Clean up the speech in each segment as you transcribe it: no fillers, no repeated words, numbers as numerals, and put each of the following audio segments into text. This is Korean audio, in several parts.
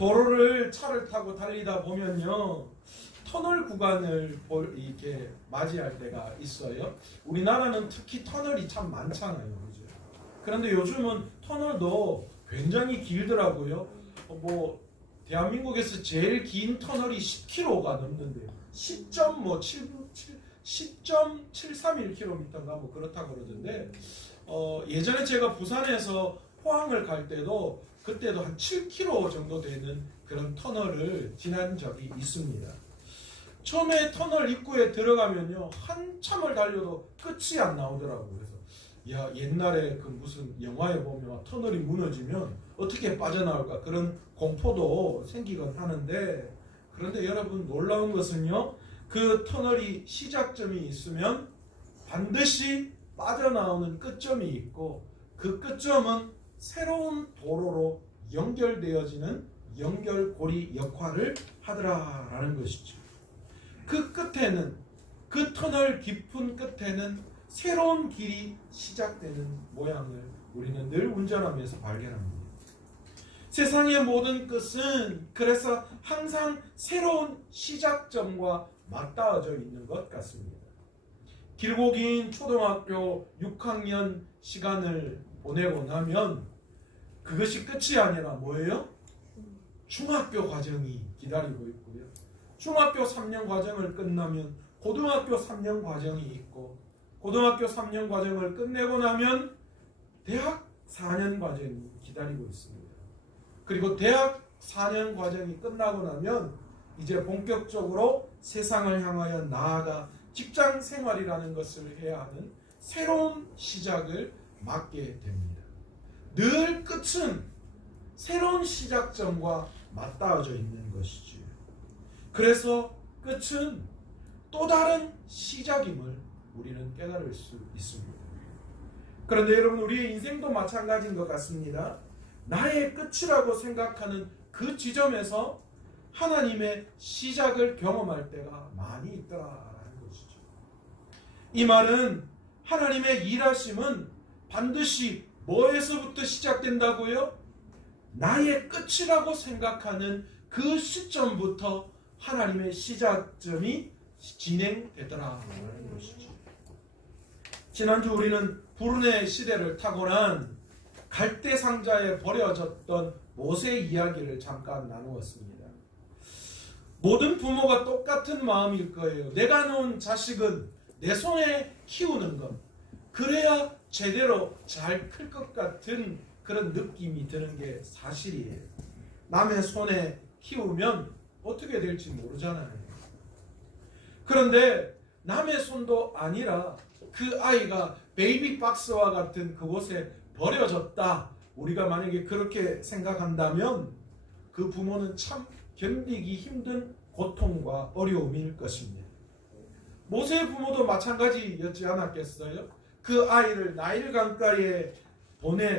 도로를 차를 타고 달리다 보면요, 터널 구간을 이렇게 맞이할 때가 있어요. 우리나라는 특히 터널이 참 많잖아요. 그죠? 그런데 요즘은 터널도 굉장히 길더라고요. 대한민국에서 제일 긴 터널이 10km가 넘는데요. 10.731km인가 뭐 그렇다고 그러던데, 예전에 제가 부산에서 포항을 갈 때도 그때도 한 7km 정도 되는 그런 터널을 지난 적이 있습니다. 처음에 터널 입구에 들어가면요, 한참을 달려도 끝이 안 나오더라고요. 그래서 야, 옛날에 그 무슨 영화에 보면 터널이 무너지면 어떻게 빠져나올까 그런 공포도 생기곤 하는데, 그런데 여러분 놀라운 것은요, 그 터널이 시작점이 있으면 반드시 빠져나오는 끝점이 있고, 그 끝점은 새로운 도로로 연결되어지는 연결고리 역할을 하더라라는 것이죠. 그 끝에는, 그 터널 깊은 끝에는 새로운 길이 시작되는 모양을 우리는 늘 운전하면서 발견합니다. 세상의 모든 끝은 그래서 항상 새로운 시작점과 맞닿아져 있는 것 같습니다. 길고 긴 초등학교 6학년 시간을 보내고 나면 그것이 끝이 아니라 뭐예요? 중학교 과정이 기다리고 있고요. 중학교 3년 과정을 끝나면 고등학교 3년 과정이 있고, 고등학교 3년 과정을 끝내고 나면 대학 4년 과정이 기다리고 있습니다. 그리고 대학 4년 과정이 끝나고 나면 이제 본격적으로 세상을 향하여 나아가 직장 생활이라는 것을 해야 하는 새로운 시작을 맞게 됩니다. 늘 끝은 새로운 시작점과 맞닿아져 있는 것이지요. 그래서 끝은 또 다른 시작임을 우리는 깨달을 수 있습니다. 그런데 여러분, 우리의 인생도 마찬가지인 것 같습니다. 나의 끝이라고 생각하는 그 지점에서 하나님의 시작을 경험할 때가 많이 있더라라는 것이죠. 이 말은 하나님의 일하심은 반드시 뭐에서부터 시작된다고요? 나의 끝이라고 생각하는 그 시점부터 하나님의 시작점이 진행되더라라는 것이죠. 지난주 우리는 브루네 시대를 타고난 갈대상자에 버려졌던 모세 이야기를 잠깐 나누었습니다. 모든 부모가 똑같은 마음일 거예요. 내가 낳은 자식은 내 손에 키우는 것, 그래야 제대로 잘 클 것 같은 그런 느낌이 드는 게 사실이에요. 남의 손에 키우면 어떻게 될지 모르잖아요. 그런데 남의 손도 아니라 그 아이가 베이비 박스와 같은 그곳에 버려졌다. 우리가 만약에 그렇게 생각한다면 그 부모는 참 견디기 힘든 고통과 어려움일 것입니다. 모세의 부모도 마찬가지였지 않았겠어요? 그 아이를 나일 강가에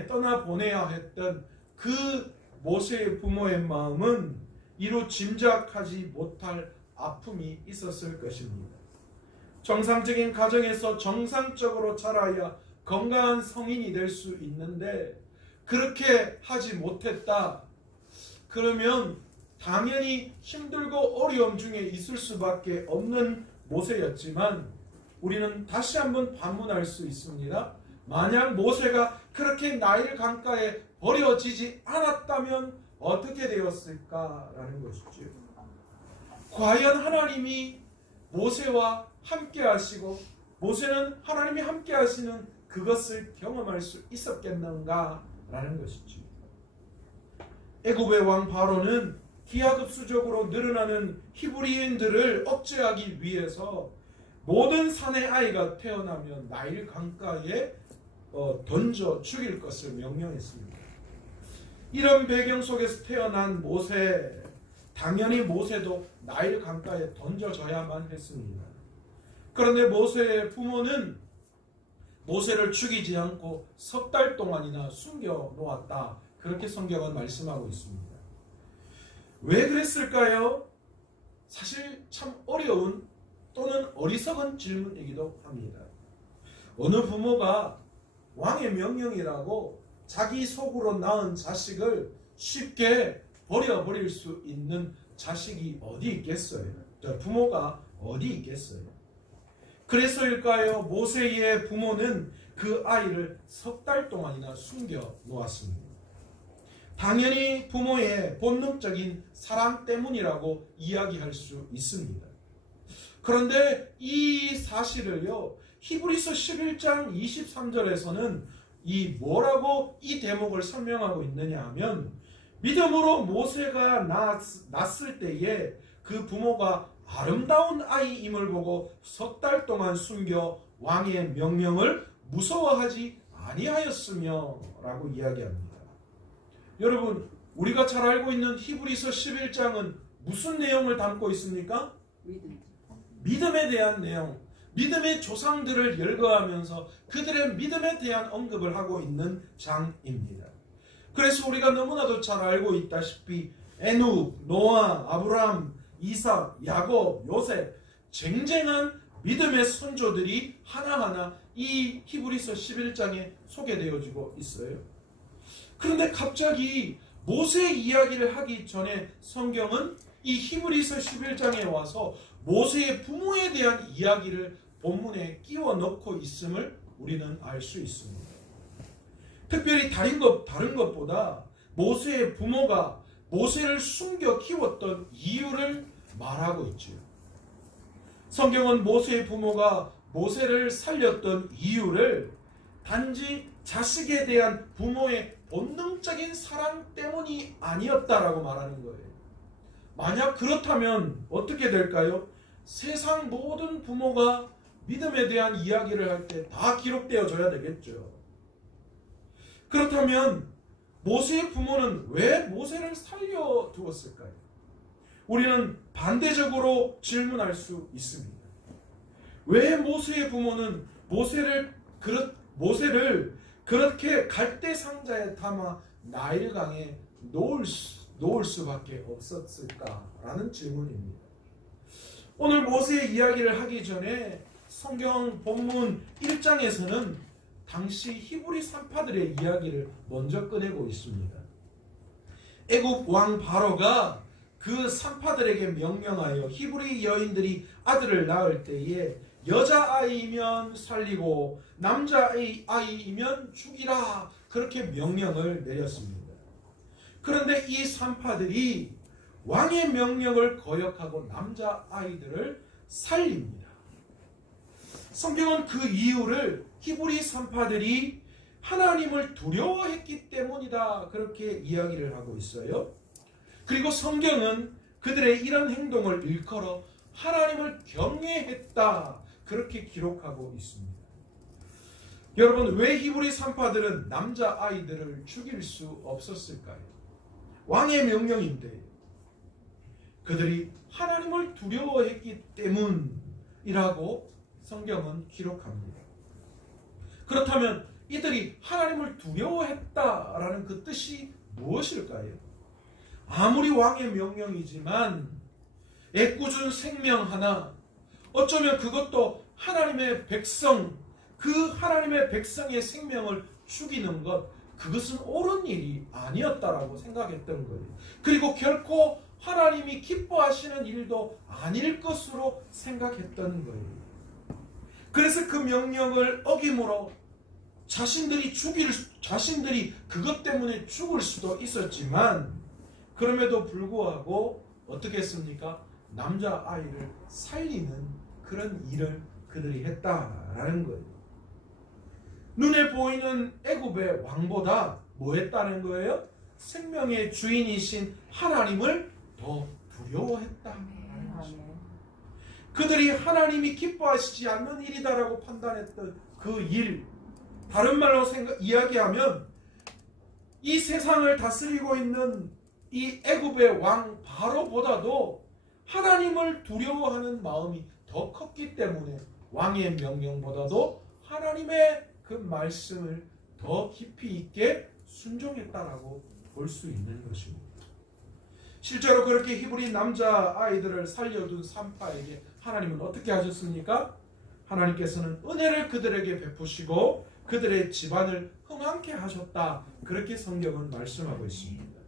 떠나보내야 했던 그 모세의 부모의 마음은 이루 짐작하지 못할 아픔이 있었을 것입니다. 정상적인 가정에서 정상적으로 자라야 건강한 성인이 될 수 있는데 그렇게 하지 못했다. 그러면 당연히 힘들고 어려움 중에 있을 수밖에 없는 모세였지만 우리는 다시 한번 반문할 수 있습니다. 만약 모세가 그렇게 나일 강가에 버려지지 않았다면 어떻게 되었을까라는 것이죠. 과연 하나님이 모세와 함께 하시고 모세는 하나님이 함께 하시는 그것을 경험할 수 있었겠는가라는 것이죠. 애굽의 왕 바로는 기하급수적으로 늘어나는 히브리인들을 억제하기 위해서 모든 사내 아이가 태어나면 나일 강가에 던져 죽일 것을 명령했습니다. 이런 배경 속에서 태어난 모세, 당연히 모세도 나일 강가에 던져져야만 했습니다. 그런데 모세의 부모는 모세를 죽이지 않고 석 달 동안이나 숨겨 놓았다. 그렇게 성경은 말씀하고 있습니다. 왜 그랬을까요? 사실 참 어려운 또는 어리석은 질문이기도 합니다. 어느 부모가 왕의 명령이라고 자기 속으로 낳은 자식을 쉽게 버려버릴 수 있는 자식이 어디 있겠어요? 부모가 어디 있겠어요? 그래서일까요? 모세의 부모는 그 아이를 석 달 동안이나 숨겨 놓았습니다. 당연히 부모의 본능적인 사랑 때문이라고 이야기할 수 있습니다. 그런데 이 사실을요, 히브리서 11장 23절에서는 뭐라고 이 대목을 설명하고 있느냐 하면, 믿음으로 모세가 낳았을 때에 그 부모가 아름다운 아이임을 보고 석 달 동안 숨겨 왕의 명령을 무서워하지 아니하였으며 라고 이야기합니다. 여러분, 우리가 잘 알고 있는 히브리서 11장은 무슨 내용을 담고 있습니까? 믿음에 대한 내용, 믿음의 조상들을 열거하면서 그들의 믿음에 대한 언급을 하고 있는 장입니다. 그래서 우리가 너무나도 잘 알고 있다시피 에녹, 노아, 아브람, 이삭, 야곱, 요셉, 쟁쟁한 믿음의 선조들이 하나하나 이 히브리서 11장에 소개되어지고 있어요. 그런데 갑자기 모세 이야기를 하기 전에 성경은 이 히브리서 11장에 와서 모세의 부모에 대한 이야기를 본문에 끼워 넣고 있음을 우리는 알 수 있습니다. 특별히 다른 것보다 모세의 부모가 모세를 숨겨 키웠던 이유를 말하고 있죠. 성경은 모세의 부모가 모세를 살렸던 이유를 단지 자식에 대한 부모의 본능적인 사랑 때문이 아니었다라고 말하는 거예요. 만약 그렇다면 어떻게 될까요? 세상 모든 부모가 믿음에 대한 이야기를 할 때 다 기록되어져야 되겠죠. 그렇다면 모세의 부모는 왜 모세를 살려두었을까요? 우리는 반대적으로 질문할 수 있습니다. 왜 모세의 부모는 모세를 그렇게 갈대 상자에 담아 나일강에 놓을 수밖에 없었을까라는 질문입니다. 오늘 모세의 이야기를 하기 전에 성경 본문 1장에서는 당시 히브리 산파들의 이야기를 먼저 꺼내고 있습니다. 애굽 왕 바로가 그 산파들에게 명령하여 히브리 여인들이 아들을 낳을 때에 여자아이면 살리고 남자아이면 죽이라, 그렇게 명령을 내렸습니다. 그런데 이 산파들이 왕의 명령을 거역하고 남자아이들을 살립니다. 성경은 그 이유를 히브리 산파들이 하나님을 두려워했기 때문이다, 그렇게 이야기를 하고 있어요. 그리고 성경은 그들의 이런 행동을 일컬어 하나님을 경외했다, 그렇게 기록하고 있습니다. 여러분, 왜 히브리 산파들은 남자아이들을 죽일 수 없었을까요? 왕의 명령인데 그들이 하나님을 두려워했기 때문이라고 성경은 기록합니다. 그렇다면 이들이 하나님을 두려워했다라는 그 뜻이 무엇일까요? 아무리 왕의 명령이지만 애꿎은 생명 하나, 어쩌면 그것도 하나님의 백성, 그 하나님의 백성의 생명을 죽이는 것, 그것은 옳은 일이 아니었다라고 생각했던 거예요. 그리고 결코 하나님이 기뻐하시는 일도 아닐 것으로 생각했던 거예요. 그래서 그 명령을 어김으로 자신들이 그것 때문에 죽을 수도 있었지만, 그럼에도 불구하고 어떻게 했습니까? 남자아이를 살리는 그런 일을 그들이 했다라는 거예요. 눈에 보이는 애굽의 왕보다 뭐 했다는 거예요? 생명의 주인이신 하나님을 더 두려워했다라는 것입니다. 그들이 하나님이 기뻐하시지 않는 일이다라고 판단했던 그 일, 다른 말로 이야기하면 이 세상을 다스리고 있는 이 애굽의 왕 바로보다도 하나님을 두려워하는 마음이 더 컸기 때문에 왕의 명령보다도 하나님의 그 말씀을 더 깊이 있게 순종했다라고 볼 수 있는 것입니다. 실제로 그렇게 히브리 남자아이들을 살려둔 산파에게 하나님은 어떻게 하셨습니까? 하나님께서는 은혜를 그들에게 베푸시고 그들의 집안을 흥황케 하셨다, 그렇게 성경은 말씀하고 있습니다.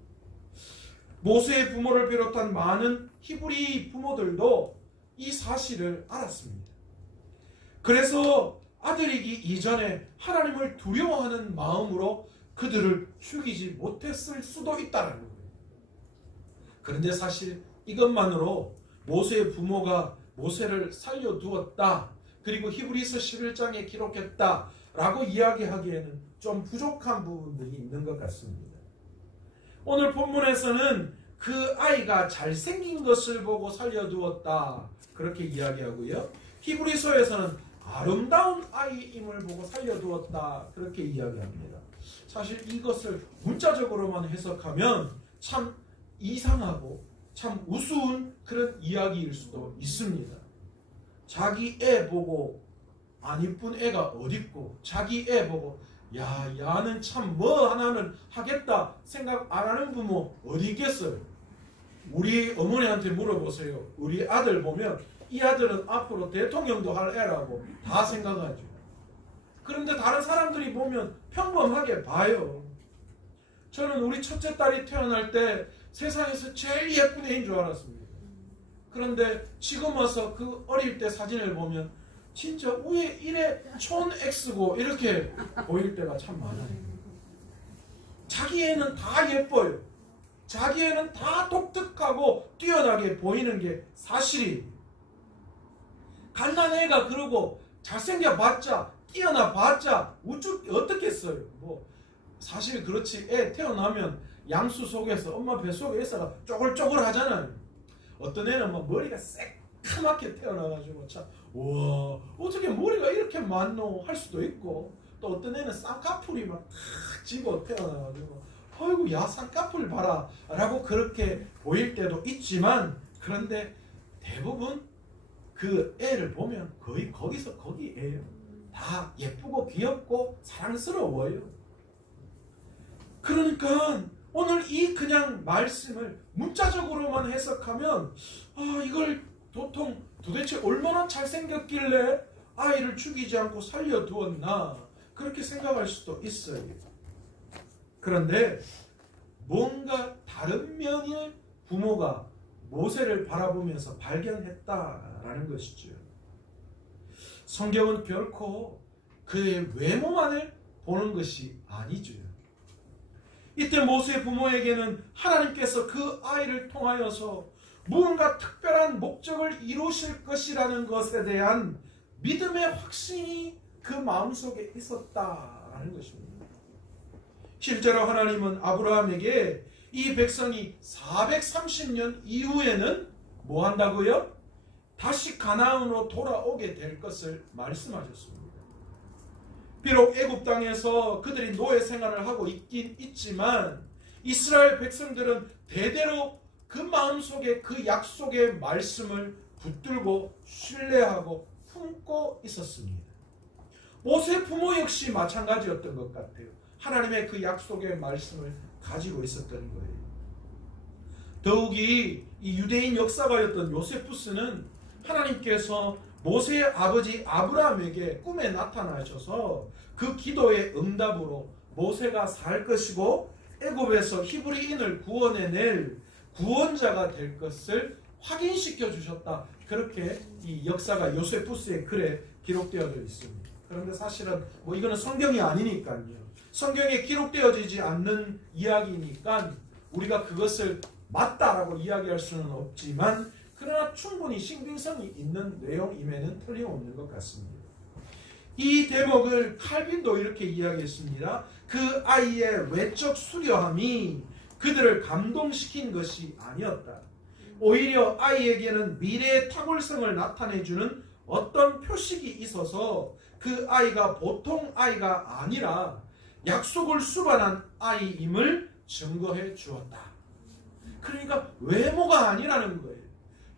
모세의 부모를 비롯한 많은 히브리 부모들도 이 사실을 알았습니다. 그래서 아들이기 이전에 하나님을 두려워하는 마음으로 그들을 죽이지 못했을 수도 있다는 거예요. 그런데 사실 이것만으로 모세의 부모가 모세를 살려두었다, 그리고 히브리서 11장에 기록했다 라고 이야기하기에는 좀 부족한 부분들이 있는 것 같습니다. 오늘 본문에서는 그 아이가 잘생긴 것을 보고 살려두었다 그렇게 이야기하고요, 히브리서에서는 아름다운 아이임을 보고 살려두었다 그렇게 이야기합니다. 사실 이것을 문자적으로만 해석하면 참 이상하고 참 우스운 그런 이야기일 수도 있습니다. 자기 애 보고 안 이쁜 애가 어딨고, 자기 애 보고 야 야는 참 뭐 하나는 하겠다 생각 안 하는 부모 어디 있겠어요? 우리 어머니한테 물어보세요. 우리 아들 보면 이 아들은 앞으로 대통령도 할 애라고 다 생각하죠. 그런데 다른 사람들이 보면 평범하게 봐요. 저는 우리 첫째 딸이 태어날 때 세상에서 제일 예쁜 애인 줄 알았습니다. 그런데 지금 와서 그 어릴 때 사진을 보면 진짜 위에 이래 촌 X고 이렇게 보일 때가 참 많아요. 자기 애는 다 예뻐요. 자기 애는 다 독특하고 뛰어나게 보이는 게 사실이에요. 갓난 애가 그러고 잘생겨봤자 뛰어나봤자 우쭈 어떻겠어요. 뭐 사실 그렇지, 애 태어나면 양수 속에서 엄마 뱃속에 있어가 쪼글쪼글 하잖아요. 어떤 애는 막 머리가 새까맣게 태어나가지고 참 와 어떻게 머리가 이렇게 많노 할 수도 있고, 또 어떤 애는 쌍꺼풀이 막 탁 지고 태어나가지고 아이고 야 쌍꺼풀 봐라 라고 그렇게 보일 때도 있지만, 그런데 대부분 그 애를 보면 거의 거기서 거기에요. 다 예쁘고 귀엽고 사랑스러워요. 그러니까 오늘 이 그냥 말씀을 문자적으로만 해석하면 이걸 도대체 얼마나 잘생겼길래 아이를 죽이지 않고 살려두었나 그렇게 생각할 수도 있어요. 그런데 뭔가 다른 면의 부모가 모세를 바라보면서 발견했다라는 것이죠. 성경은 결코 그의 외모만을 보는 것이 아니죠. 이때 모세의 부모에게는 하나님께서 그 아이를 통하여서 무언가 특별한 목적을 이루실 것이라는 것에 대한 믿음의 확신이 그 마음속에 있었다라는 것입니다. 실제로 하나님은 아브라함에게 이 백성이 430년 이후에는 뭐 한다고요? 다시 가나안으로 돌아오게 될 것을 말씀하셨습니다. 비록 애굽 땅에서 그들이 노예 생활을 하고 있긴 있지만 이스라엘 백성들은 대대로 그 마음속에 그 약속의 말씀을 붙들고 신뢰하고 품고 있었습니다. 모세 부모 역시 마찬가지였던 것 같아요. 하나님의 그 약속의 말씀을 가지고 있었던 거예요. 더욱이 이 유대인 역사가였던 요세푸스는 하나님께서 모세의 아버지 아브라함에게 꿈에 나타나셔서 그 기도의 응답으로 모세가 살 것이고 애굽에서 히브리인을 구원해낼 구원자가 될 것을 확인시켜 주셨다. 그렇게 이 역사가 요세푸스의 글에 기록되어져 있습니다. 그런데 사실은 뭐 이거는 성경이 아니니까요. 성경에 기록되어지지 않는 이야기니까 우리가 그것을 맞다라고 이야기할 수는 없지만, 그러나 충분히 신빙성이 있는 내용임에는 틀림없는 것 같습니다. 이 대목을 칼빈도 이렇게 이야기했습니다. 그 아이의 외적 수려함이 그들을 감동시킨 것이 아니었다. 오히려 아이에게는 미래의 탁월성을 나타내주는 어떤 표식이 있어서 그 아이가 보통 아이가 아니라 약속을 수반한 아이임을 증거해 주었다. 그러니까 외모가 아니라는 거예요.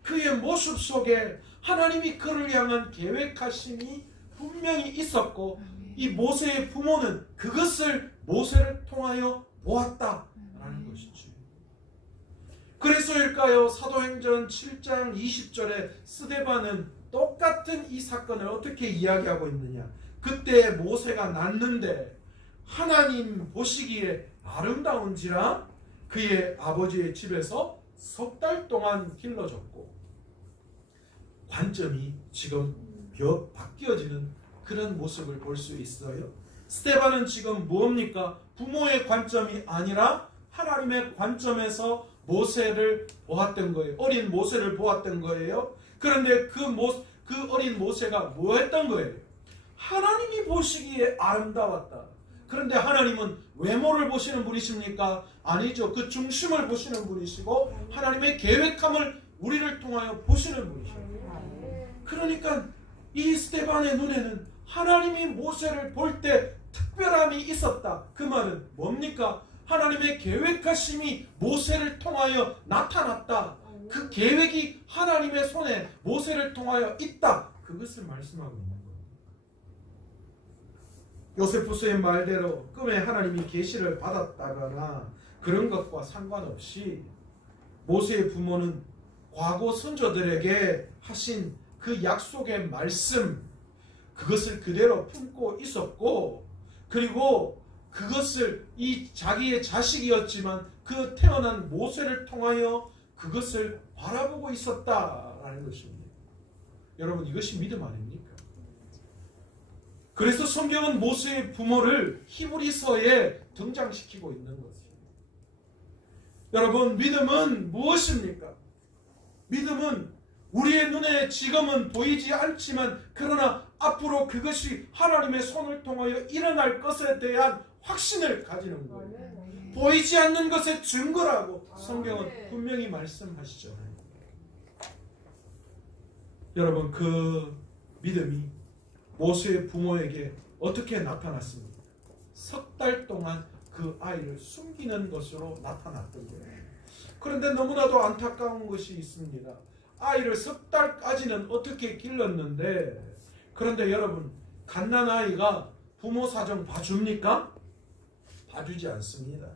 그의 모습 속에 하나님이 그를 향한 계획하심이 분명히 있었고, 이 모세의 부모는 그것을 모세를 통하여 보았다라는 것이죠. 그래서일까요? 사도행전 7장 20절에 스데반은 똑같은 이 사건을 어떻게 이야기하고 있느냐. 그때 모세가 낳는데 하나님 보시기에 아름다운지라 그의 아버지의 집에서 석 달 동안 길러졌고 관점이 지금 바뀌어지는 그런 모습을 볼 수 있어요. 스데반은 지금 뭡니까? 부모의 관점이 아니라 하나님의 관점에서 모세를 보았던 거예요. 어린 모세를 보았던 거예요. 그런데 그 어린 모세가 뭐 했던 거예요? 하나님이 보시기에 아름다웠다. 그런데 하나님은 외모를 보시는 분이십니까? 아니죠. 그 중심을 보시는 분이시고 하나님의 계획함을 우리를 통하여 보시는 분이시죠. 그러니까 이 스데반의 눈에는 하나님이 모세를 볼 때 특별함이 있었다. 그 말은 뭡니까? 하나님의 계획하심이 모세를 통하여 나타났다. 그 계획이 하나님의 손에 모세를 통하여 있다. 그것을 말씀하고 있는 거예요. 요세푸스의 말대로 꿈에 하나님이 계시를 받았다거나 그런 것과 상관없이 모세의 부모는 과거 선조들에게 하신 그 약속의 말씀, 그것을 그대로 품고 있었고, 그리고 그것을 이 자기의 자식이었지만 그 태어난 모세를 통하여 그것을 바라보고 있었다라는 것입니다. 여러분, 이것이 믿음 아닙니까? 그래서 성경은 모세의 부모를 히브리서에 등장시키고 있는 것입니다. 여러분, 믿음은 무엇입니까? 믿음은 우리의 눈에 지금은 보이지 않지만 그러나 앞으로 그것이 하나님의 손을 통하여 일어날 것에 대한 확신을 가지는 거예요. 보이지 않는 것의 증거라고 성경은 분명히 말씀하시죠. 여러분, 그 믿음이 모세의 부모에게 어떻게 나타났습니까? 석 달 동안 그 아이를 숨기는 것으로 나타났던 거예요. 그런데 너무나도 안타까운 것이 있습니다. 아이를 석 달까지는 어떻게 길렀는데, 그런데 여러분, 갓난아이가 부모 사정 봐줍니까? 봐주지 않습니다.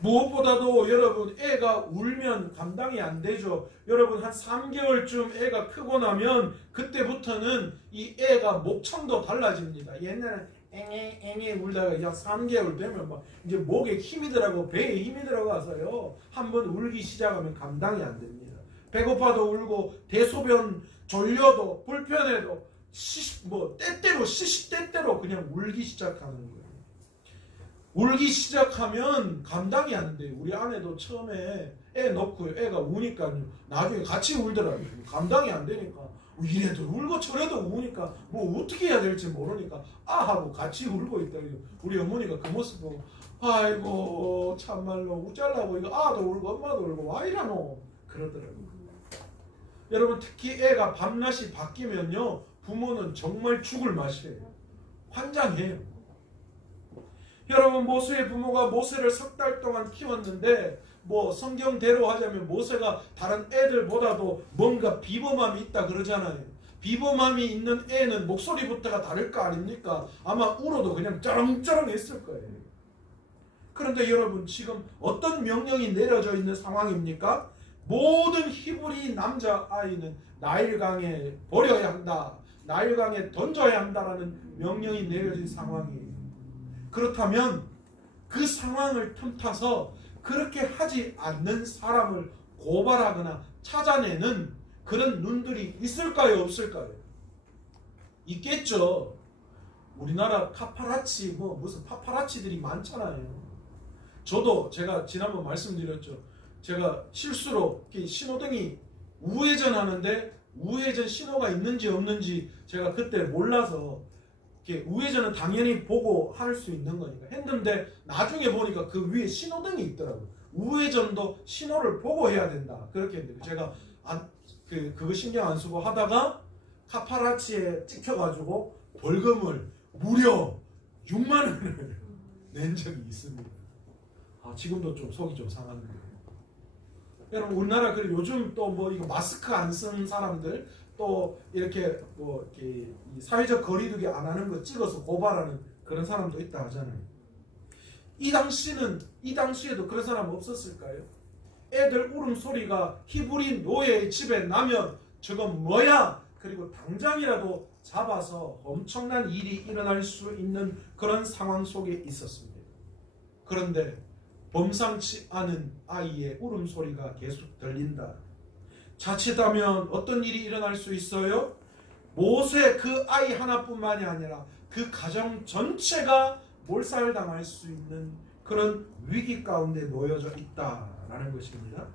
무엇보다도 여러분, 애가 울면 감당이 안 되죠. 여러분, 한 3개월쯤 애가 크고 나면 그때부터는 이 애가 목청도 달라집니다. 옛날에 앵앵 울다가 약 3개월 되면 막 이제 목에 힘이 들어가고 배에 힘이 들어가서요, 한번 울기 시작하면 감당이 안 됩니다. 배고파도 울고 대소변 졸려도 불편해도 때때로 시시때때로 그냥 울기 시작하는 거예요. 울기 시작하면 감당이 안 돼요. 우리 아내도 처음에 애 넣고 애가 우니까요, 나중에 같이 울더라고요. 감당이 안 되니까 이래도 울고 저래도 우니까 뭐 어떻게 해야 될지 모르니까 하고 같이 울고 있더라고요. 우리 어머니가 그 모습 보고 아이고 참말로 우짤라고 이거 아도 울고 엄마도 울고 와 이라노 그러더라고요. 여러분, 특히 애가 밤낮이 바뀌면요, 부모는 정말 죽을 맛이에요. 환장해요. 여러분, 모세의 부모가 모세를 석 달 동안 키웠는데, 성경대로 하자면 모세가 다른 애들보다도 뭔가 비범함이 있다 그러잖아요. 비범함이 있는 애는 목소리부터가 다를 거 아닙니까? 아마 울어도 그냥 쩌렁쩌렁 했을 거예요. 그런데 여러분, 지금 어떤 명령이 내려져 있는 상황입니까? 모든 히브리 남자아이는 나일강에 버려야 한다, 나일강에 던져야 한다라는 명령이 내려진 상황이에요. 그렇다면 그 상황을 틈타서 그렇게 하지 않는 사람을 고발하거나 찾아내는 그런 눈들이 있을까요, 없을까요? 있겠죠. 우리나라 파파라치 무슨 파파라치들이 많잖아요. 저도 제가 지난번 말씀드렸죠. 제가 실수로 신호등이 우회전하는데 우회전 신호가 있는지 없는지 제가 그때 몰라서, 우회전은 당연히 보고 할 수 있는 거니까 했는데 나중에 보니까 그 위에 신호등이 있더라고요. 우회전도 신호를 보고 해야 된다 그렇게 했는데 제가 그거 신경 안 쓰고 하다가 파파라치에 찍혀가지고 벌금을 무려 6만 원을 낸 적이 있습니다. 지금도 좀 속이 좀 상하는데. 여러분, 우리나라 요즘 또 이거 마스크 안 쓴 사람들 또 이렇게 이 사회적 거리두기 안 하는 거 찍어서 고발하는 그런 사람도 있다 하잖아요. 이 당시에도 그런 사람 없었을까요? 애들 울음소리가 히브리 노예의 집에 나면 저건 뭐야? 그리고 당장이라도 잡아서 엄청난 일이 일어날 수 있는 그런 상황 속에 있었습니다. 그런데 범상치 않은 아이의 울음소리가 계속 들린다. 자칫하면 어떤 일이 일어날 수 있어요? 모세 그 아이 하나뿐만이 아니라 그 가정 전체가 몰살당할 수 있는 그런 위기 가운데 놓여져 있다라는 것입니다.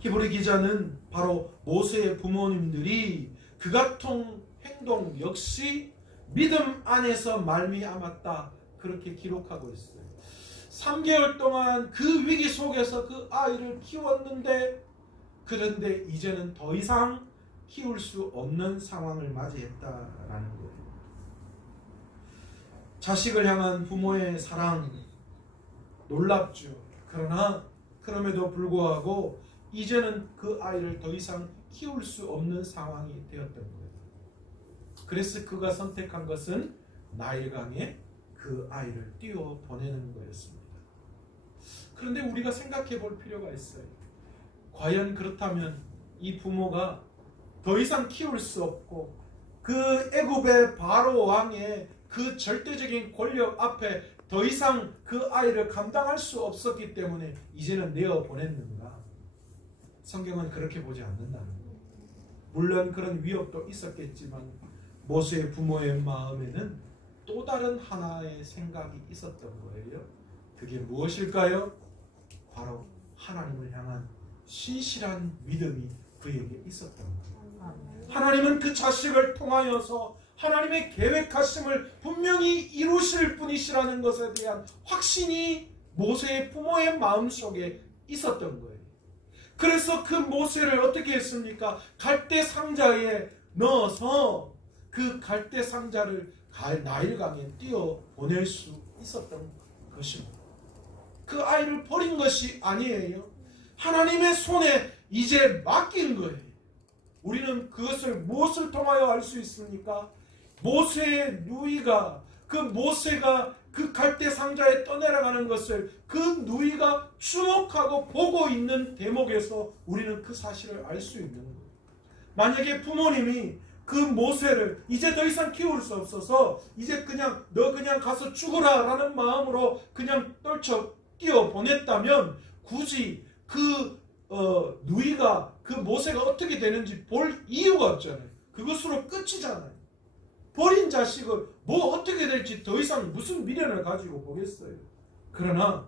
히브리 기자는 바로 모세의 부모님들이 그 같은 행동 역시 믿음 안에서 말미암았다 그렇게 기록하고 있어요. 3개월 동안 그 위기 속에서 그 아이를 키웠는데 그런데 이제는 더 이상 키울 수 없는 상황을 맞이했다라는 거예요. 자식을 향한 부모의 사랑 놀랍죠. 그러나 그럼에도 불구하고 이제는 그 아이를 더 이상 키울 수 없는 상황이 되었던 거예요. 그래서 그가 선택한 것은 나일강에 그 아이를 띄워 보내는 거였습니다. 그런데 우리가 생각해 볼 필요가 있어요. 과연 그렇다면 이 부모가 더 이상 키울 수 없고 그 애굽의 바로 왕의 그 절대적인 권력 앞에 더 이상 그 아이를 감당할 수 없었기 때문에 이제는 내어 보냈는가? 성경은 그렇게 보지 않는다는 거예요. 물론 그런 위협도 있었겠지만 모세의 부모의 마음에는 또 다른 하나의 생각이 있었던 거예요. 그게 무엇일까요? 바로 하나님을 향한 신실한 믿음이 그에게 있었던 거예요. 하나님은 그 자식을 통하여서 하나님의 계획하심을 분명히 이루실 분이시라는 것에 대한 확신이 모세의 부모의 마음속에 있었던 거예요. 그래서 그 모세를 어떻게 했습니까? 갈대 상자에 넣어서 그 갈대 상자를 나일강에 띄워 보낼 수 있었던 것입니다. 그 아이를 버린 것이 아니에요. 하나님의 손에 이제 맡긴 거예요. 우리는 그것을 무엇을 통하여 알 수 있습니까? 모세의 누이가 그 모세가 그 갈대 상자에 떠내려가는 것을 그 누이가 주목하고 보고 있는 대목에서 우리는 그 사실을 알 수 있는 거예요. 만약에 부모님이 그 모세를 이제 더 이상 키울 수 없어서 이제 그냥 너 그냥 가서 죽어라 라는 마음으로 그냥 떨쳐 뛰어 보냈다면 굳이 그 누이가 그 모세가 어떻게 되는지 볼 이유가 없잖아요. 그것으로 끝이잖아요. 버린 자식을 뭐 어떻게 될지 더 이상 무슨 미련을 가지고 보겠어요. 그러나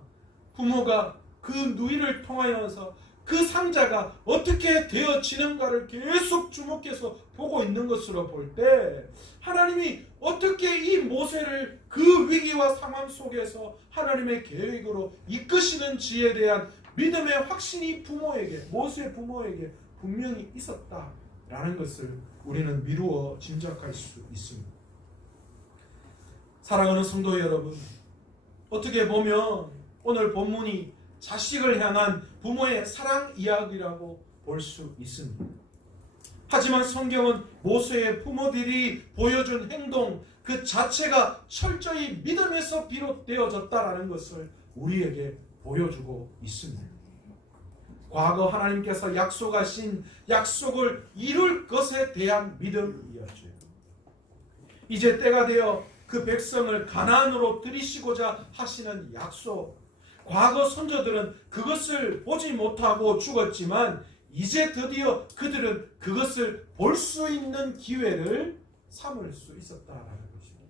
부모가 그 누이를 통하여서 그 상자가 어떻게 되어지는가를 계속 주목해서 보고 있는 것으로 볼 때 하나님이 어떻게 이 모세를 그 위기와 상황 속에서 하나님의 계획으로 이끄시는지에 대한 믿음의 확신이 부모에게, 모세의 부모에게 분명히 있었다라는 것을 우리는 미루어 짐작할 수 있습니다. 사랑하는 성도 여러분, 어떻게 보면 오늘 본문이 자식을 향한 부모의 사랑 이야기라고 볼 수 있습니다. 하지만 성경은 모세의 부모들이 보여준 행동 그 자체가 철저히 믿음에서 비롯되어졌다라는 것을 우리에게 보여주고 있습니다. 과거 하나님께서 약속하신 약속을 이룰 것에 대한 믿음이었죠. 이제 때가 되어 그 백성을 가나안으로 들이시고자 하시는 약속, 과거 선조들은 그것을 보지 못하고 죽었지만 이제 드디어 그들은 그것을 볼 수 있는 기회를 삼을 수 있었다라는 것입니다.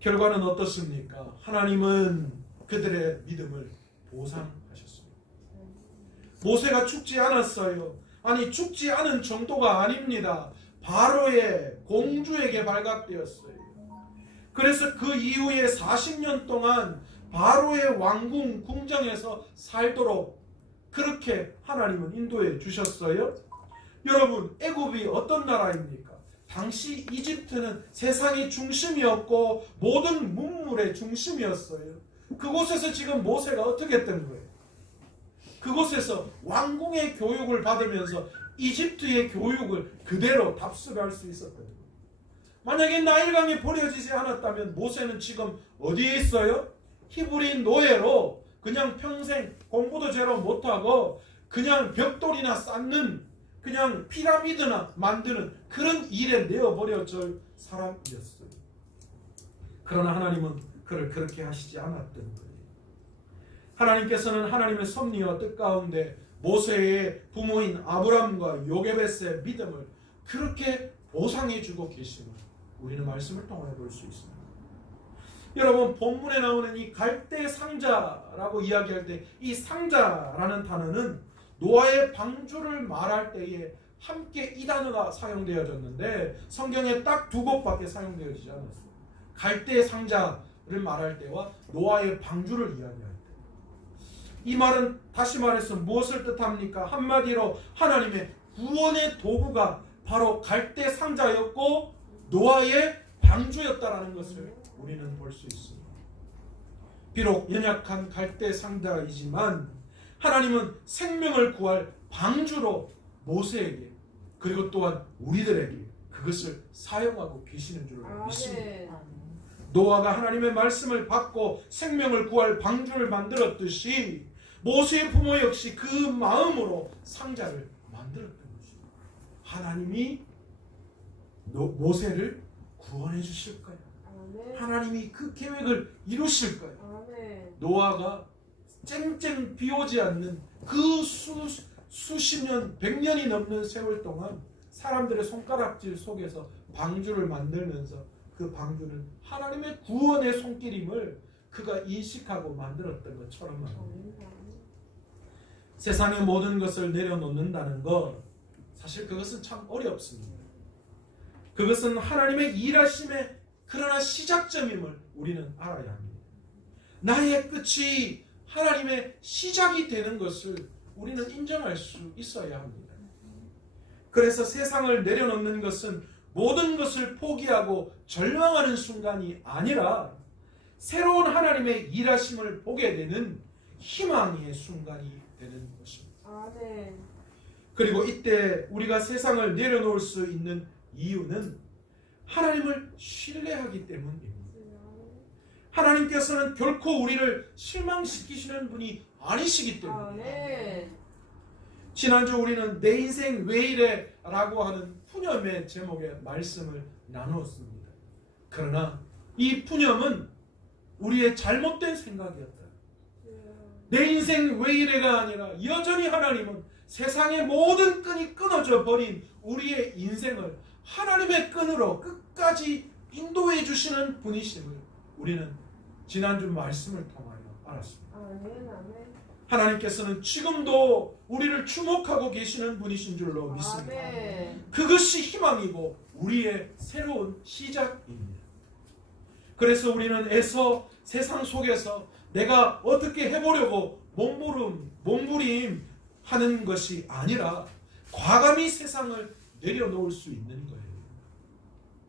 결과는 어떻습니까? 하나님은 그들의 믿음을 보상하셨습니다. 모세가 죽지 않았어요. 아니 죽지 않은 정도가 아닙니다. 바로의 공주에게 발각되었어요. 그래서 그 이후에 40년 동안 바로의 왕궁 궁정에서 살도록 그렇게 하나님은 인도해 주셨어요. 여러분, 애굽이 어떤 나라입니까? 당시 이집트는 세상의 중심이었고 모든 문물의 중심이었어요. 그곳에서 지금 모세가 어떻게 했던 거예요? 그곳에서 왕궁의 교육을 받으면서 이집트의 교육을 그대로 답습할 수 있었던 거예요. 만약에 나일강에 버려지지 않았다면 모세는 지금 어디에 있어요? 히브리 노예로 그냥 평생 공부도 제로 못하고 그냥 벽돌이나 쌓는 그냥 피라미드나 만드는 그런 일에 내어버려질 사람이었어요. 그러나 하나님은 그를 그렇게 하시지 않았던 거예요. 하나님께서는 하나님의 섭리와 뜻 가운데 모세의 부모인 아브람과 요게벳의 믿음을 그렇게 보상해주고 계심을 우리는 말씀을 통해 볼 수 있습니다. 여러분, 본문에 나오는 이 갈대 상자라고 이야기할 때 이 상자라는 단어는 노아의 방주를 말할 때에 함께 이 단어가 사용되어졌는데 성경에 딱 두 곳밖에 사용되어지지 않았어요. 갈대 상자를 말할 때와 노아의 방주를 이야기할 때. 이 말은 다시 말해서 무엇을 뜻합니까? 한마디로 하나님의 구원의 도구가 바로 갈대 상자였고 노아의 방주였다라는 것을 우리는 볼 수 있습니다. 비록 연약한 갈대 상자이지만 하나님은 생명을 구할 방주로 모세에게 그리고 또한 우리들에게 그것을 사용하고 계시는 줄로 믿습니다. 노아가 하나님의 말씀을 받고 생명을 구할 방주를 만들었듯이 모세의 부모 역시 그 마음으로 상자를 만들었던 것입니다. 하나님이 모세를 구원해 주실 거예요. 하나님이 그 계획을 이루실 거예요. 노아가 쨍쨍 비오지 않는 그 수십 년, 100년이 넘는 세월 동안 사람들의 손가락질 속에서 방주를 만들면서 그 방주는 하나님의 구원의 손길임을 그가 인식하고 만들었던 것처럼 말입니다. 세상의 모든 것을 내려놓는다는 것, 사실 그것은 참 어렵습니다. 그것은 하나님의 일하심의 그러나 시작점임을 우리는 알아야 합니다. 나의 끝이 하나님의 시작이 되는 것을 우리는 인정할 수 있어야 합니다. 그래서 세상을 내려놓는 것은 모든 것을 포기하고 절망하는 순간이 아니라 새로운 하나님의 일하심을 보게 되는 희망의 순간이 되는 것입니다. 아멘. 그리고 이때 우리가 세상을 내려놓을 수 있는 이유는 하나님을 신뢰하기 때문입니다. 하나님께서는 결코 우리를 실망시키시는 분이 아니시기 때문입니다. 아멘. 지난주 우리는 내 인생 왜 이래 라고 하는 푸념의 제목의 말씀을 나누었습니다. 그러나 이 푸념은 우리의 잘못된 생각이었다. 내 인생 왜 이래가 아니라 여전히 하나님은 세상의 모든 끈이 끊어져 버린 우리의 인생을 하나님의 끈으로 끝까지 인도해 주시는 분이심을 우리는 지난주 말씀을 통하여 알았습니다. 아멘, 아멘. 하나님께서는 지금도 우리를 주목하고 계시는 분이신 줄로 믿습니다. 아멘. 그것이 희망이고 우리의 새로운 시작입니다. 그래서 우리는 애써 세상 속에서 내가 어떻게 해보려고 몸부림 하는 것이 아니라 과감히 세상을 내려놓을 수 있는 거예요.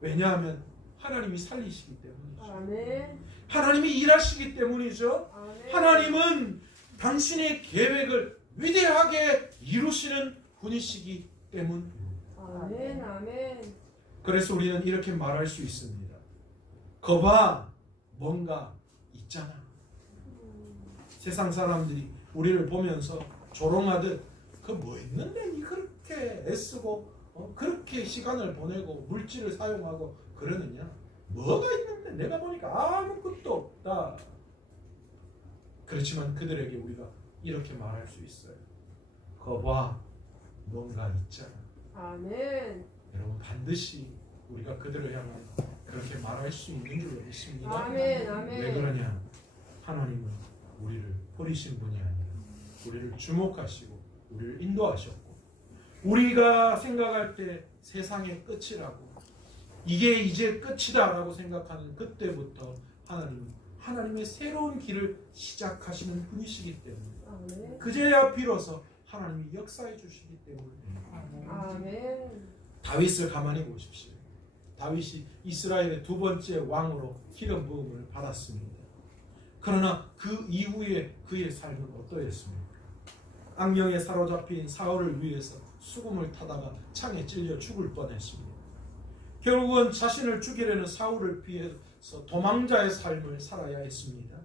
왜냐하면 하나님이 살리시기 때문이죠. 아멘. 하나님이 일하시기 때문이죠. 아멘. 하나님은 당신의 계획을 위대하게 이루시는 분이시기 때문입니다. 아멘, 아멘. 그래서 우리는 이렇게 말할 수 있습니다. 거봐, 뭔가 있잖아. 세상 사람들이 우리를 보면서 조롱하듯 그 뭐 있는데 니 그렇게 애쓰고 그렇게 시간을 보내고 물질을 사용하고 그러느냐? 뭐가 있는데 내가 보니까 아무것도 없다. 그렇지만 그들에게 우리가 이렇게 말할 수 있어요. 거봐, 뭔가 있잖아. 아멘. 여러분, 반드시 우리가 그들을 향해 그렇게 말할 수 있는 줄로 믿습니다. 아멘, 아멘. 왜 그러냐? 하나님은 우리를 버리신 분이 아니라 우리를 주목하시고 우리를 인도하셨고, 우리가 생각할 때 세상의 끝이라고, 이게 이제 끝이다라고 생각하는 그때부터 하나님은 하나님의 새로운 길을 시작하시는 분이시기 때문에 아멘. 그제야 비로소 하나님이 역사해 주시기 때문에. 아멘. 다윗을 가만히 보십시오. 다윗이 이스라엘의 두 번째 왕으로 기름 부음을 받았습니다. 그러나 그 이후에 그의 삶은 어떠했습니까? 악령에 사로잡힌 사울을 위해서 수금을 타다가 창에 찔려 죽을 뻔했습니다. 결국은 자신을 죽이려는 사울을 피해서 도망자의 삶을 살아야 했습니다.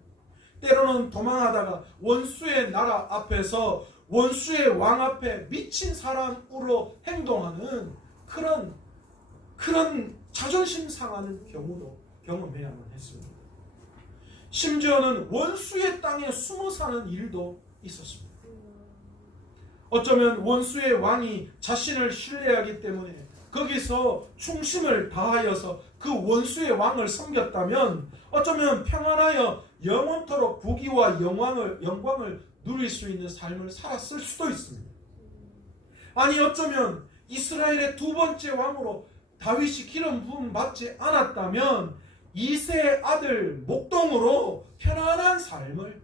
때로는 도망하다가 원수의 나라 앞에서 원수의 왕 앞에 미친 사람으로 행동하는 그런 자존심 상하는 경우도 경험해야만 했습니다. 심지어는 원수의 땅에 숨어 사는 일도 있었습니다. 어쩌면 원수의 왕이 자신을 신뢰하기 때문에 거기서 충심을 다하여서 그 원수의 왕을 섬겼다면 어쩌면 평안하여 영원토록 부귀와 영광을 누릴 수 있는 삶을 살았을 수도 있습니다. 아니 어쩌면 이스라엘의 두 번째 왕으로 다윗이 기름 부음 받지 않았다면 이새의 아들 목동으로 편안한 삶을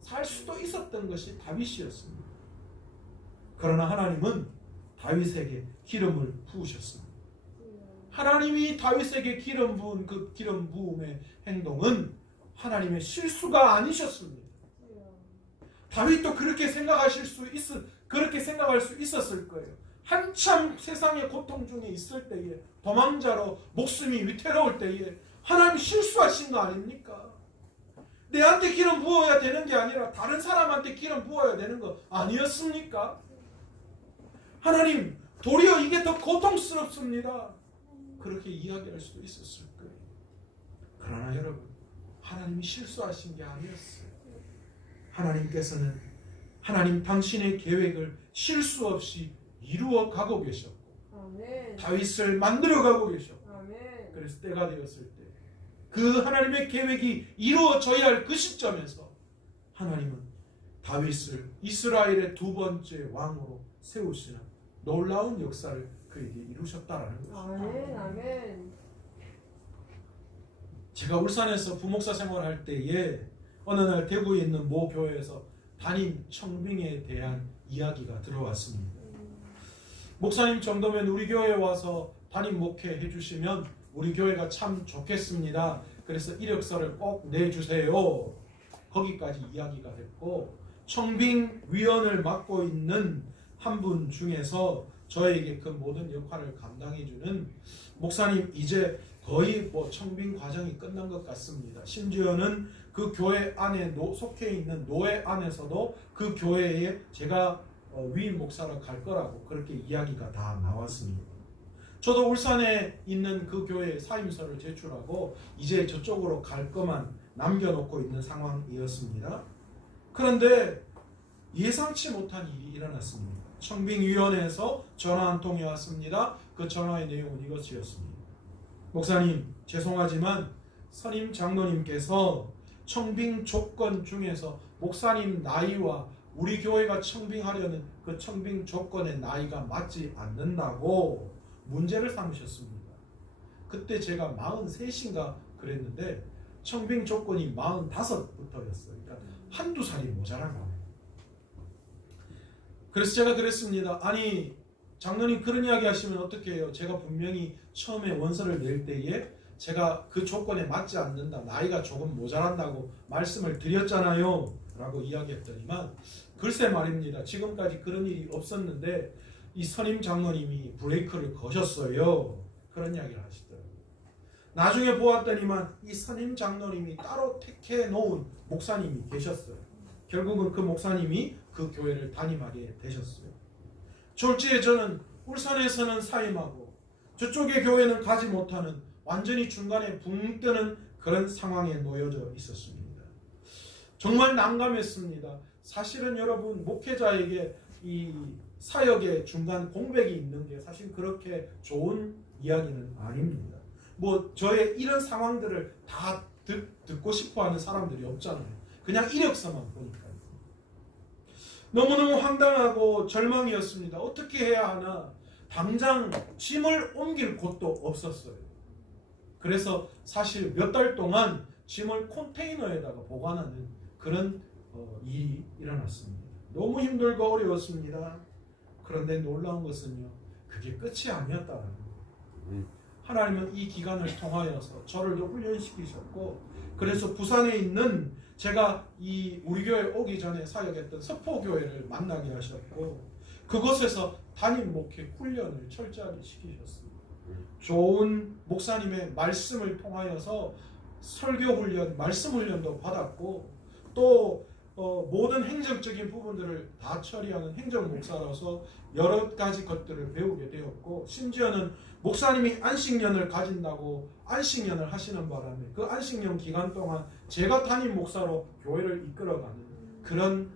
살 수도 있었던 것이 다윗이었습니다. 그러나 하나님은 다윗에게 기름을 부으셨습니다. 하나님이 다윗에게 기름 부은 그 기름 부음의 행동은 하나님의 실수가 아니셨습니다. 다윗도 그렇게 생각할 수 있었을 거예요. 한참 세상의 고통 중에 있을 때에, 도망자로 목숨이 위태로울 때에 하나님 실수하신 거 아닙니까? 내한테 기름 부어야 되는 게 아니라 다른 사람한테 기름 부어야 되는 거 아니었습니까? 하나님, 도리어 이게 더 고통스럽습니다. 그렇게 이야기할 수도 있었을 거예요. 그러나 여러분, 하나님이 실수하신 게 아니었어요. 하나님께서는 하나님 당신의 계획을 실수 없이 이루어 가고 계셨고, 아멘. 다윗을 만들어 가고 계셨고, 아멘. 그래서 때가 되었을 때 그 하나님의 계획이 이루어져야 할 그 시점에서 하나님은 다윗을 이스라엘의 두 번째 왕으로 세우시는 놀라운 역사를 그에게 이루셨다라는 것입니다. 아멘. 아멘. 제가 울산에서 부목사 생활할 때에 어느 날 대구에 있는 모 교회에서 담임 청빙에 대한 이야기가 들어왔습니다. 목사님 정도면 우리 교회에 와서 담임 목회해 주시면 우리 교회가 참 좋겠습니다. 그래서 이력서를 꼭 내주세요. 거기까지 이야기가 됐고, 청빙위원을 맡고 있는 한 분 중에서 저에게 그 모든 역할을 감당해주는 목사님, 이제 거의 청빙 과정이 끝난 것 같습니다. 심지어는 그 교회 안에 속해 있는 노회 안에서도 그 교회에 제가 위임 목사로 갈 거라고 그렇게 이야기가 다 나왔습니다. 저도 울산에 있는 그 교회에 사임서를 제출하고 이제 저쪽으로 갈 것만 남겨놓고 있는 상황이었습니다. 그런데 예상치 못한 일이 일어났습니다. 청빙위원회에서 전화 한 통이 왔습니다. 그 전화의 내용은 이것이었습니다. 목사님, 죄송하지만 선임 장로님께서 청빙 조건 중에서 목사님 나이와 우리 교회가 청빙하려는 그 청빙 조건의 나이가 맞지 않는다고 문제를 삼으셨습니다. 그때 제가 43인가 그랬는데 청빙 조건이 45부터였어요. 그러니까 한두 살이 모자란 거예요. 그래서 제가 그랬습니다. 아니, 장로님 그런 이야기 하시면 어떻게 해요? 제가 분명히 처음에 원서를 낼 때에 제가 그 조건에 맞지 않는다, 나이가 조금 모자란다고 말씀을 드렸잖아요 라고 이야기했더니만, 글쎄 말입니다. 지금까지 그런 일이 없었는데 이 선임 장로님이 브레이크를 거셨어요. 그런 이야기를 하시더라고요. 나중에 보았더니만 이 선임 장로님이 따로 택해 놓은 목사님이 계셨어요. 결국은 그 목사님이 그 교회를 담임하게 되셨어요. 졸지에 저는 울산에서는 사임하고 저쪽의 교회는 가지 못하는 완전히 중간에 붕 뜨는 그런 상황에 놓여져 있었습니다. 정말 난감했습니다. 사실은 여러분, 목회자에게 이 사역의 중간 공백이 있는 게 사실 그렇게 좋은 이야기는 아닙니다. 저의 이런 상황들을 다 듣고 싶어하는 사람들이 없잖아요. 그냥 이력서만 보니까요. 너무너무 황당하고 절망이었습니다. 어떻게 해야 하나, 당장 짐을 옮길 곳도 없었어요. 그래서 사실 몇 달 동안 짐을 컨테이너에다가 보관하는 그런 일이 일어났습니다. 너무 힘들고 어려웠습니다. 그런데 놀라운 것은요, 그게 끝이 아니었다는 거예요. 하나님은 이 기간을 통하여서 저를 훈련시키셨고, 그래서 부산에 있는 제가 이 우리 교회 오기 전에 사역했던 서포교회를 만나게 하셨고, 그곳에서 담임 목회 훈련을 철저하게 시키셨습니다. 좋은 목사님의 말씀을 통하여서 설교 훈련, 말씀 훈련도 받았고, 또 모든 행정적인 부분들을 다 처리하는 행정 목사로서 여러 가지 것들을 배우게 되었고, 심지어는 목사님이 안식년을 가진다고 안식년을 하시는 바람에 그 안식년 기간 동안 제가 담임 목사로 교회를 이끌어가는 그런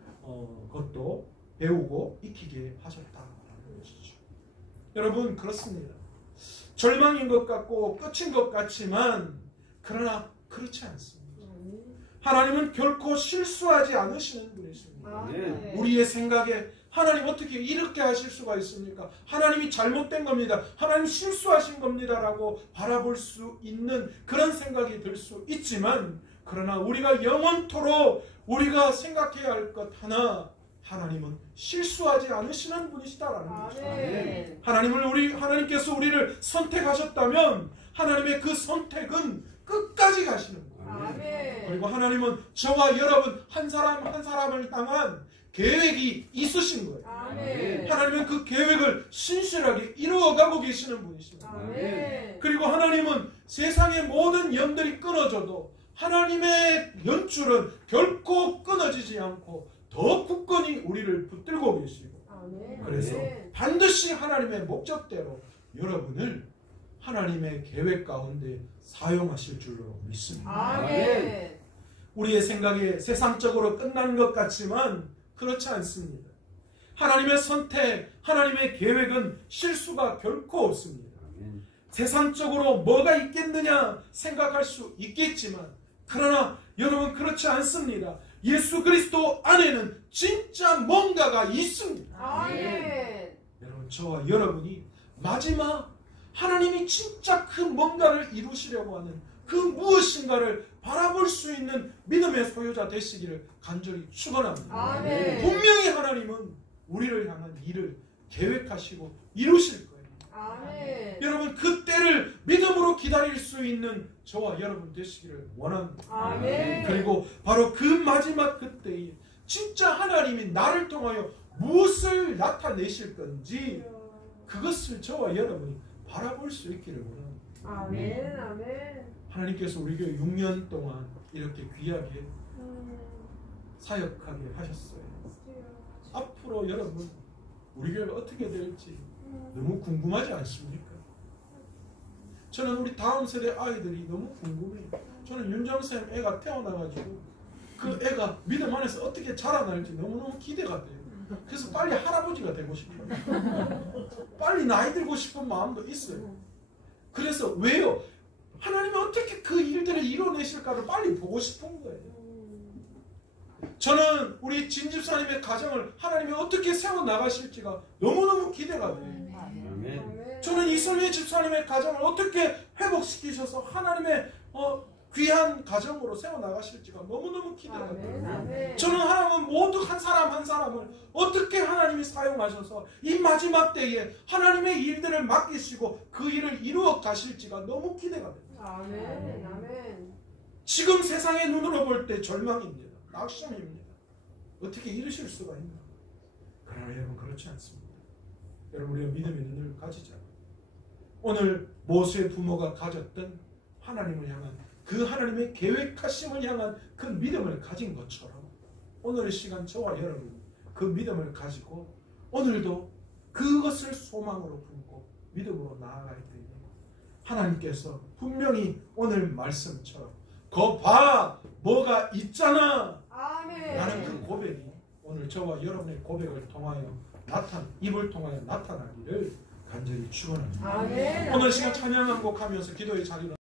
것도 배우고 익히게 하셨다라는 것이죠. 여러분, 그렇습니다. 절망인 것 같고 끝인 것 같지만 그러나 그렇지 않습니다. 하나님은 결코 실수하지 않으시는 분이십니다. 우리의 생각에 하나님 어떻게 이렇게 하실 수가 있습니까? 하나님이 잘못된 겁니다. 하나님 실수하신 겁니다 라고 바라볼 수 있는 그런 생각이 들 수 있지만, 그러나 우리가 영원토록 우리가 생각해야 할 것 하나, 하나님은 실수하지 않으시는 분이시다라는 것입니다. 하나님께서 우리를 선택하셨다면 하나님의 그 선택은 끝까지 가시는 거예요. 그리고 하나님은 저와 여러분 한 사람 한 사람을 향한 계획이 있으신 거예요. 하나님은 그 계획을 신실하게 이루어가고 계시는 분이십니다. 그리고 하나님은 세상의 모든 연들이 끊어져도 하나님의 연줄은 결코 끊어지지 않고 더 굳건히 우리를 붙들고 계시고, 그래서 반드시 하나님의 목적대로 여러분을 하나님의 계획 가운데 사용하실 줄로 믿습니다. 우리의 생각에 세상적으로 끝난 것 같지만 그렇지 않습니다. 하나님의 선택, 하나님의 계획은 실수가 결코 없습니다. 세상적으로 뭐가 있겠느냐 생각할 수 있겠지만, 그러나 여러분 그렇지 않습니다. 예수 그리스도 안에는 진짜 뭔가가 있습니다. 여러분, 저와 여러분이 마지막 하나님이 진짜 그 뭔가를 이루시려고 하는 그 무엇인가를 바라볼 수 있는 믿음의 소유자 되시기를 간절히 축원합니다. 분명히 하나님은 우리를 향한 일을 계획하시고 이루실 거예요. 여러분, 그 때를 믿음으로 기다릴 수 있는 저와 여러분 되시기를 원합니다. 그리고 바로 그 마지막 그때에 진짜 하나님이 나를 통하여 무엇을 나타내실 건지 그것을 저와 여러분이 바라볼 수 있기를 원합니다. 하나님께서 우리 교회 6년 동안 이렇게 귀하게 사역하게 하셨어요. 앞으로 여러분 우리 교회가 어떻게 될지 너무 궁금하지 않습니까? 저는 우리 다음 세대 아이들이 너무 궁금해요. 저는 윤정쌤 애가 태어나가지고 그 애가 믿음 안에서 어떻게 자라날지 너무너무 기대가 돼요. 그래서 빨리 할아버지가 되고 싶어요. 빨리 나이 들고 싶은 마음도 있어요. 그래서 왜요? 하나님이 어떻게 그 일들을 이뤄내실까를 빨리 보고 싶은 거예요. 저는 우리 진 집사님의 가정을 하나님이 어떻게 세워나가실지가 너무너무 기대가 돼요. 저는 이설미 집사님의 가정을 어떻게 회복시키셔서 하나님의 귀한 가정으로 세워나가실지가 너무너무 기대가 돼요. 저는 하나님은 모두 한 사람 한 사람을 어떻게 하나님이 사용하셔서 이 마지막 때에 하나님의 일들을 맡기시고 그 일을 이루어 가실지가 너무 기대가 돼요. 지금 세상의 눈으로 볼 때 절망입니다. 낙심입니다. 어떻게 이루실 수가 있나? 그러나 여러분 그렇지 않습니다. 여러분 우리가 믿음의 눈을 가지자. 오늘 모세의 부모가 가졌던 하나님을 향한 그 하나님의 계획하심을 향한 그 믿음을 가진 것처럼 오늘의 시간 저와 여러분 그 믿음을 가지고 오늘도 그것을 소망으로 품고 믿음으로 나아갈 때에 하나님께서 분명히 오늘 말씀처럼 거 봐! 뭐가 있잖아! 라는 그 고백이 오늘 저와 여러분의 고백을 통하여 입을 통하여 나타나기를 간절히 축원합니다. 오늘 시간 찬양한 곡 하면서 기도의 자리로